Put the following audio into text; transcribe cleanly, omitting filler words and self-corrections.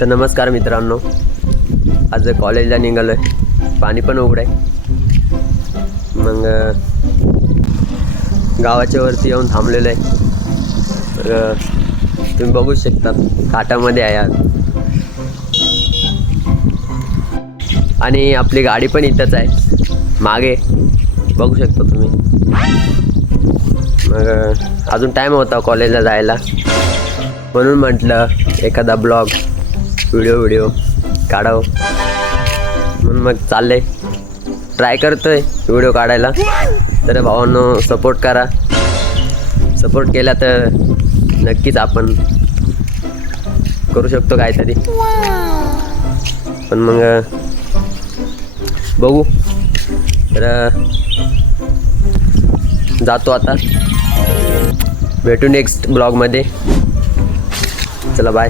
तर नमस्कार मित्रांनो, आज कॉलेजला निघालो आहे. पाणी पण उघड आहे. मग गावाच्या वरती येऊन थांबलेलं आहे. तर तुम्ही बघू शकता काटामध्ये आहे आज. आणि आपली गाडी पण इथंच आहे मागे, बघू शकता तुम्ही. मग अजून टाईम होता कॉलेजला जायला, म्हणून म्हटलं एखादा ब्लॉग व्हिडिओ काढावं. म्हणून मग चालले, ट्राय करतोय व्हिडिओ काढायला. तर भावांनो सपोर्ट करा. सपोर्ट केला तर नक्कीच आपण करू शकतो काहीतरी. पण मग बघू. तर जातो आता, भेटू नेक्स्ट ब्लॉगमध्ये. चला बाय.